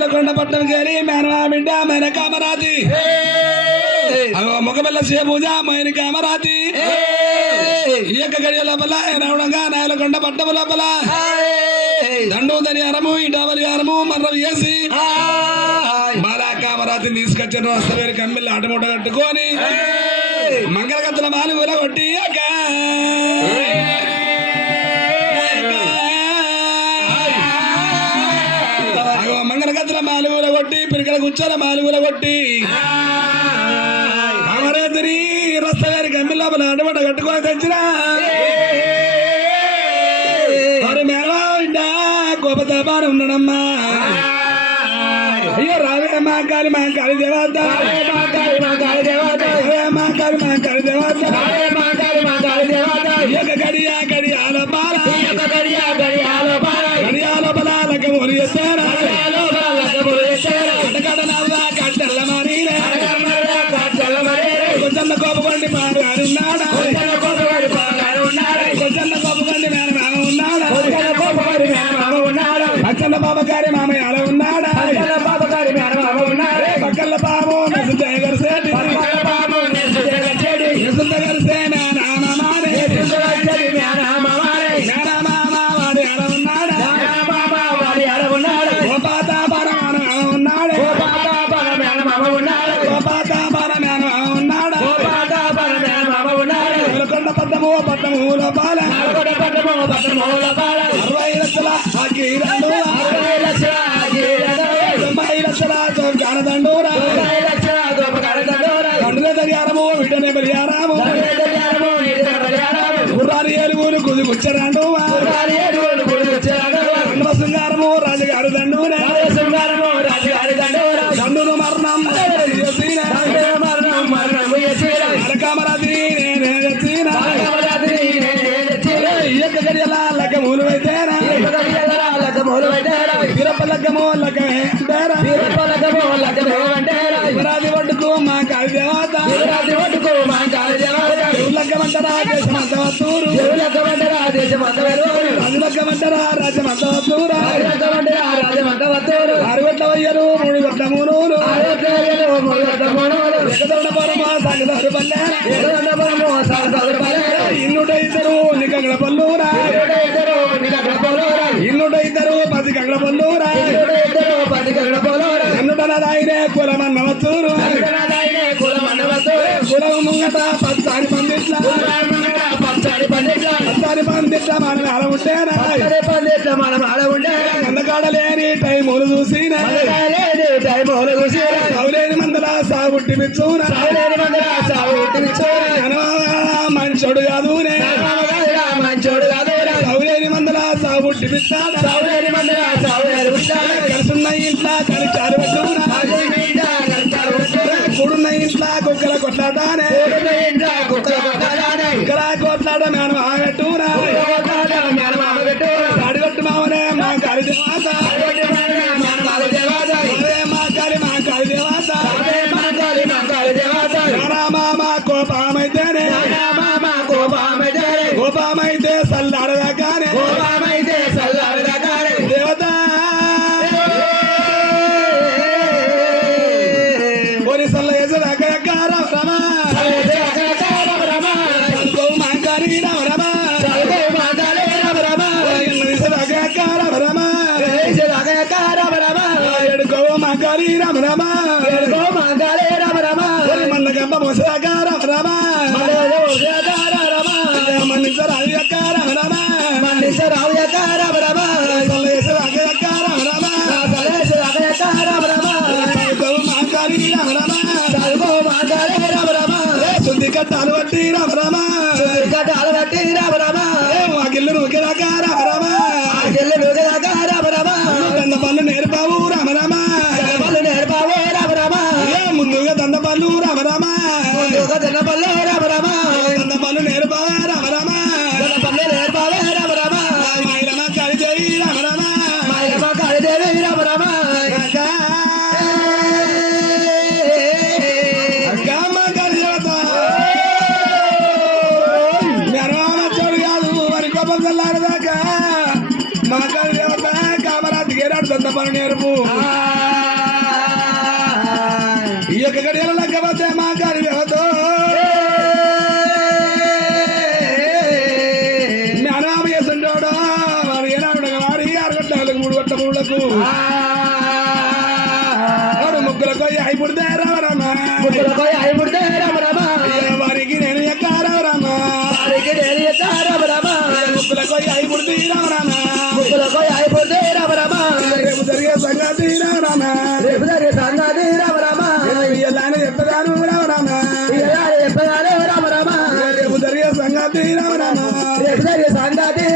పట్టణం గారి మేనమా బిడ్డ మేన కామరాతి అగో ముఖబెల్ల శివ పూజ మైన కామరాతి ఈ యొక్క గడియ లోపల రావడంగా నాయలకొండ పట్టణం లోపల. దండు దనియారము ఇటావలియారము మర్ర వేసి. బాలా కామరాతిని తీసుకొచ్చిన వస్తవేరు కమ్మిళ్ళు ఆటమూట కట్టుకొని మంగళగత్తుల మాలు కొట్టి అక్క కూర్చొని మాలు ఊర కొట్టి అమరేంద్రి రస్తవేరు కమ్మిళ్ళ ఆటమూట కట్టుకొని తెచ్చినా. మరి మేళా బిడ్డ గోపతాపాన ఉండడమ్మా. అయ్యో రావే మా కాలి మా కాలి దేవత మా కాలి మా కాలి దేవత మా కాలి మా కాలి దేవత మా కాలి మా కాలి దేవత పద్దము పద్దము లోపాల అరవై లక్షల ఆగిరండు అరవై లక్షల తొంభై తొంభై దరియారము బలియారాము. గుర్రాలు ఏలుగులు కుది గుచ్చరాండు లగ్గము లగ్గమే అంటారా వీరప్ప లగ్గము లగ్గమే అంటారా యువరాజు ఒడ్డుకు మా కాలి దేవత ఒడ్డుకు మా కాలి దేవత లగ్గమంటారా దేశమంత వస్తూరు లగ్గమంటారా దేశమంత రాజు లగ్గమంటారా రాజ్యమంత వస్తూరా లగ్గమంటారా రాజ్యమంత వస్తూరు ఆరు గొట్ల వయ్యరు మూడు గొట్ల మూనూరు ఆరు గొట్ల వయ్యరు మూడు గొట్ల మూనూరు ఎగదొండ పరమా సాగదారు పల్లె. ఎగదొండ పరమా సాగదారు పల్లె. ఇన్నుట ఇద్దరు నికంగళ పల్లూరా. మనం ఉంటేనా పందిట్ల మనం అలా ఉంటే అందకాడలేని టైములు చూసిన. టైములు చూసి సౌలేని మందల సాగుట్టి పిచ్చున. సౌలేని మందల సాగుట్టి పిచ్చున. మంచోడు కాదు మంచోడు కాదు సౌలేని మందల సాగుట్టి పిచ్చాడు. సౌలేని మందల సాగులేని కలుసున్న ఇంట్లో కలిచారు పట్టున కూడున్న ఇంట్లో కుక్కల కుక్కల శ్రీరామ రామ చతుర్కట అలవట్టి రామ రామ మా గిల్లు నూకేదాక రామ రామ ఆ గిల్లు నూకేదాక రామ రామ దంద పళ్ళు నేర్పావు రామ రామ పళ్ళు నేర్పావు రామ రామ ముందుగా దంద పళ్ళు రామ రామ ముందుగా దంద పళ్ళు రామ రామ దంద పళ్ళు నేర్పావా రామ రామ దంద పళ్ళు నేర్పావా రామ రామ మాయరమ్మ కాళీ దేవి రామ రామ. మాయరమ్మ కాళీ దేవి రామ రామ. రామ రేపుదారే సాంగాదే రామ రామ ఇయ్యలానే ఎప్పదాను రామ రామ ఇయ్యలానే ఎప్పదానే రామ రామ రేపు జరిగే సంగాదే రామ రామ రేపు జరిగే సంగాదే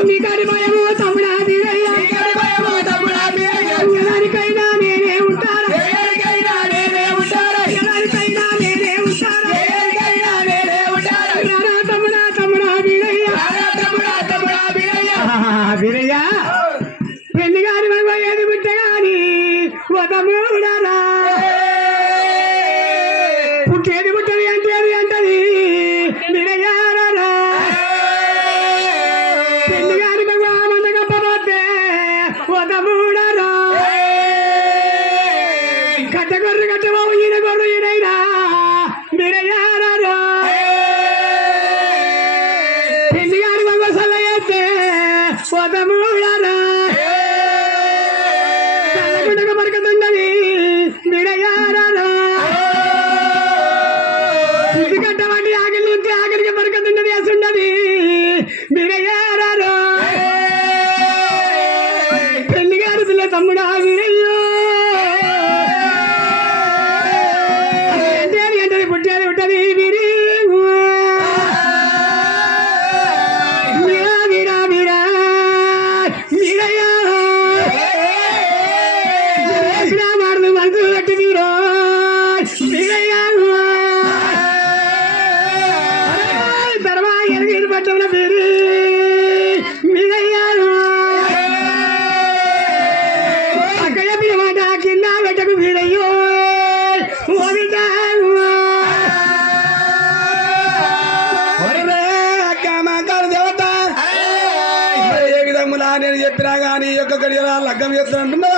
hindi Board Member చేస్తాను అంటున్నా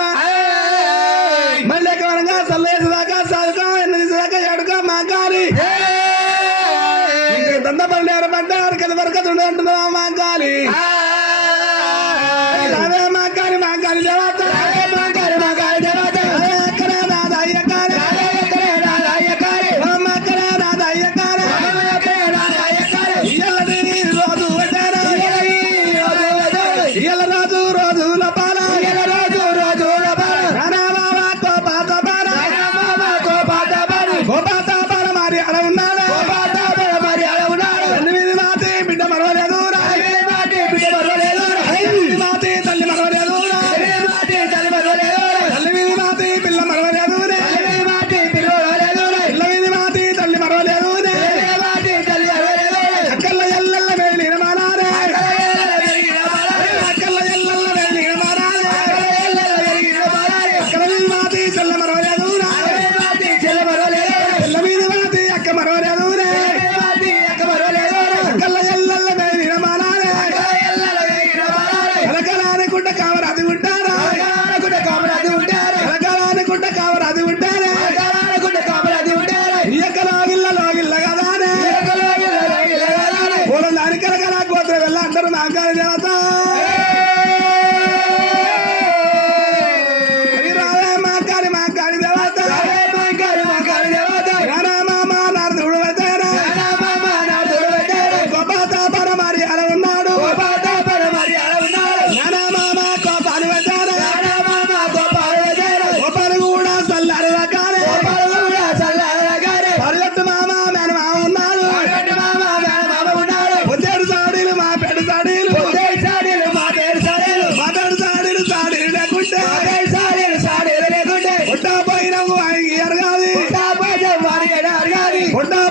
What now?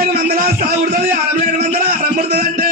ఐదు వందల సాగుతుంది అరవై ఏడు వందల అరవై అంటే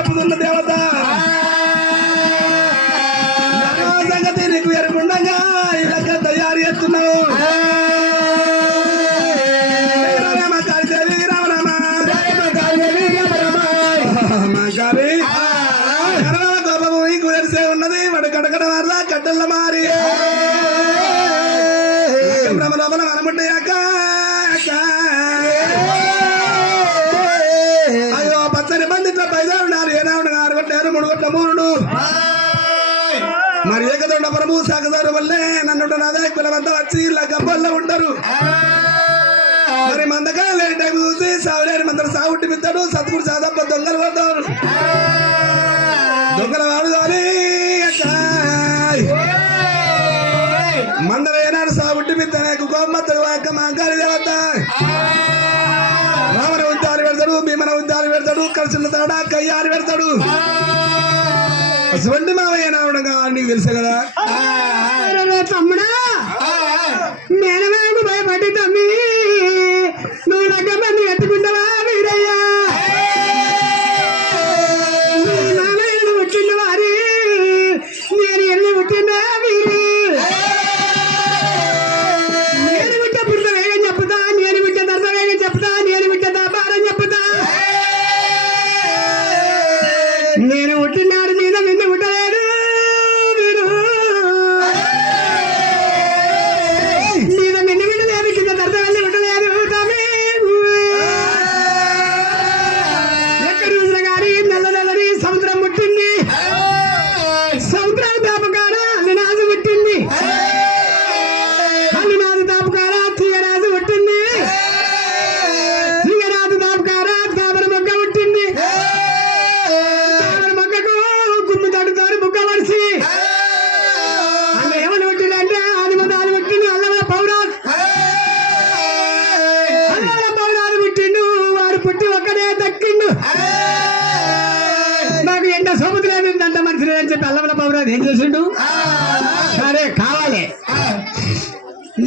చెప్పుతున్న దేవత. కులమంతా వచ్చి ఇలా ఉంటారు మరి మందగా లేని చూసి సావులేని మందర సాగుట్టి పెద్దాడు సత్కుడు సాదప్ప దొంగలు పడతారు దొంగల వాడు మందర ఏనాడు సాగుట్టి పెద్దానే గోమ్మత్తడు వాక మాంకాలి దేవత రామని పెడతాడు భీమన ఉంచాలి పెడతాడు కలిసిన తాడా కయ్యాలి పెడతాడు. అటువంటి మావయ్య నావడం కావాలి నీకు తెలుసు కదా? తమ్ముడా. ainda nem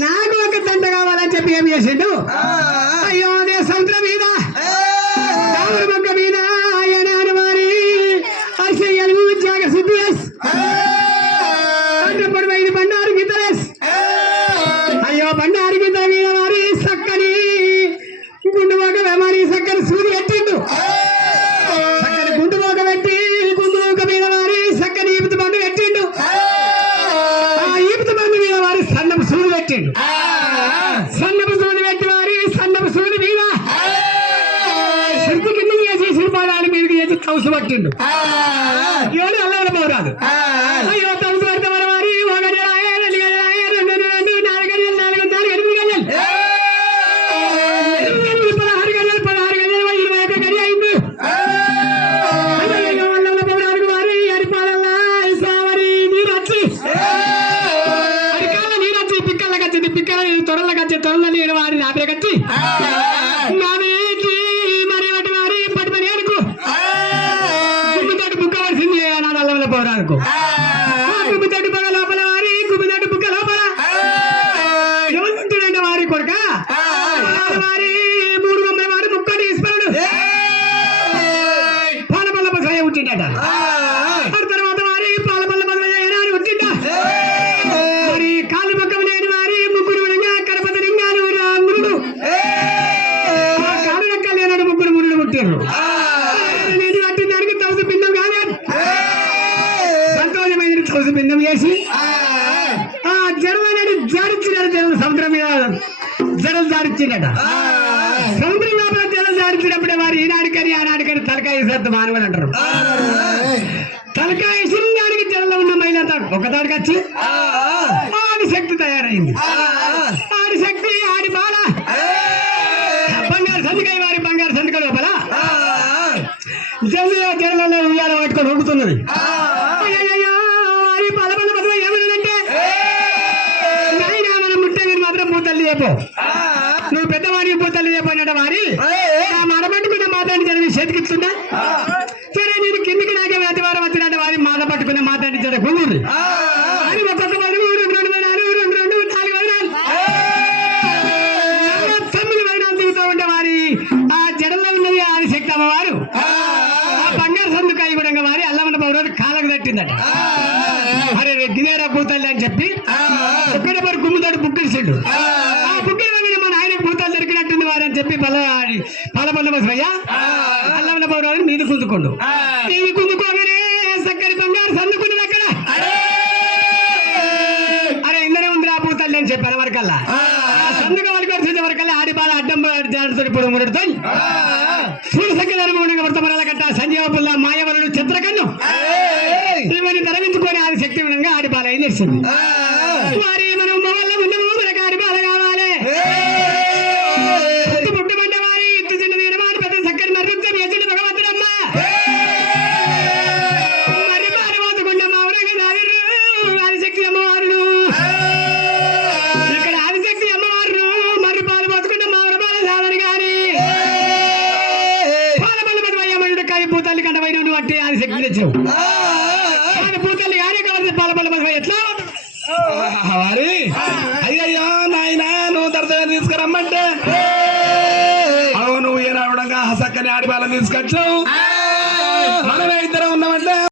నాకు ఒక తండ్రి కావాలని చెప్పి ఏం చేసిండు? అయ్యో కట్టారు బిందం కాదు. చేసి ఆ. జడమనేది జాడిచ్చినారు జడలు సముద్రం మీద. జడలు జాడిచ్చిండట సముద్రం లోపల జడలు జాడిచ్చినప్పుడే వారు ఈనాడికని ఆనాడికని తలకాయ శ్రద్ధ మానవులు అంటారు. తలకాయ దానికి జడలో ఉన్న మహిళ ఒకదానికి వచ్చి ఆది శక్తి తయారైంది. కాపాడి జరిగి చేతికిస్తుందా కుందుకోండు మీది కుందుకోగానే సక్కరి బంగారు సందుకున్నది అక్కడ. అరే. ఇందనే ఉంది పూతల్లి అని చెప్పాను వరకల్లా. సందుక వరకల్లా ఆడి అడ్డం జాడుతో ఇప్పుడు వర్తమరాల కట్ట సంజీవ పుల్ల మాయవరుడు చిత్రకన్ను. ఇవన్నీ ఆది శక్తి విధంగా ఆడి బాల అయి నడిచింది వారి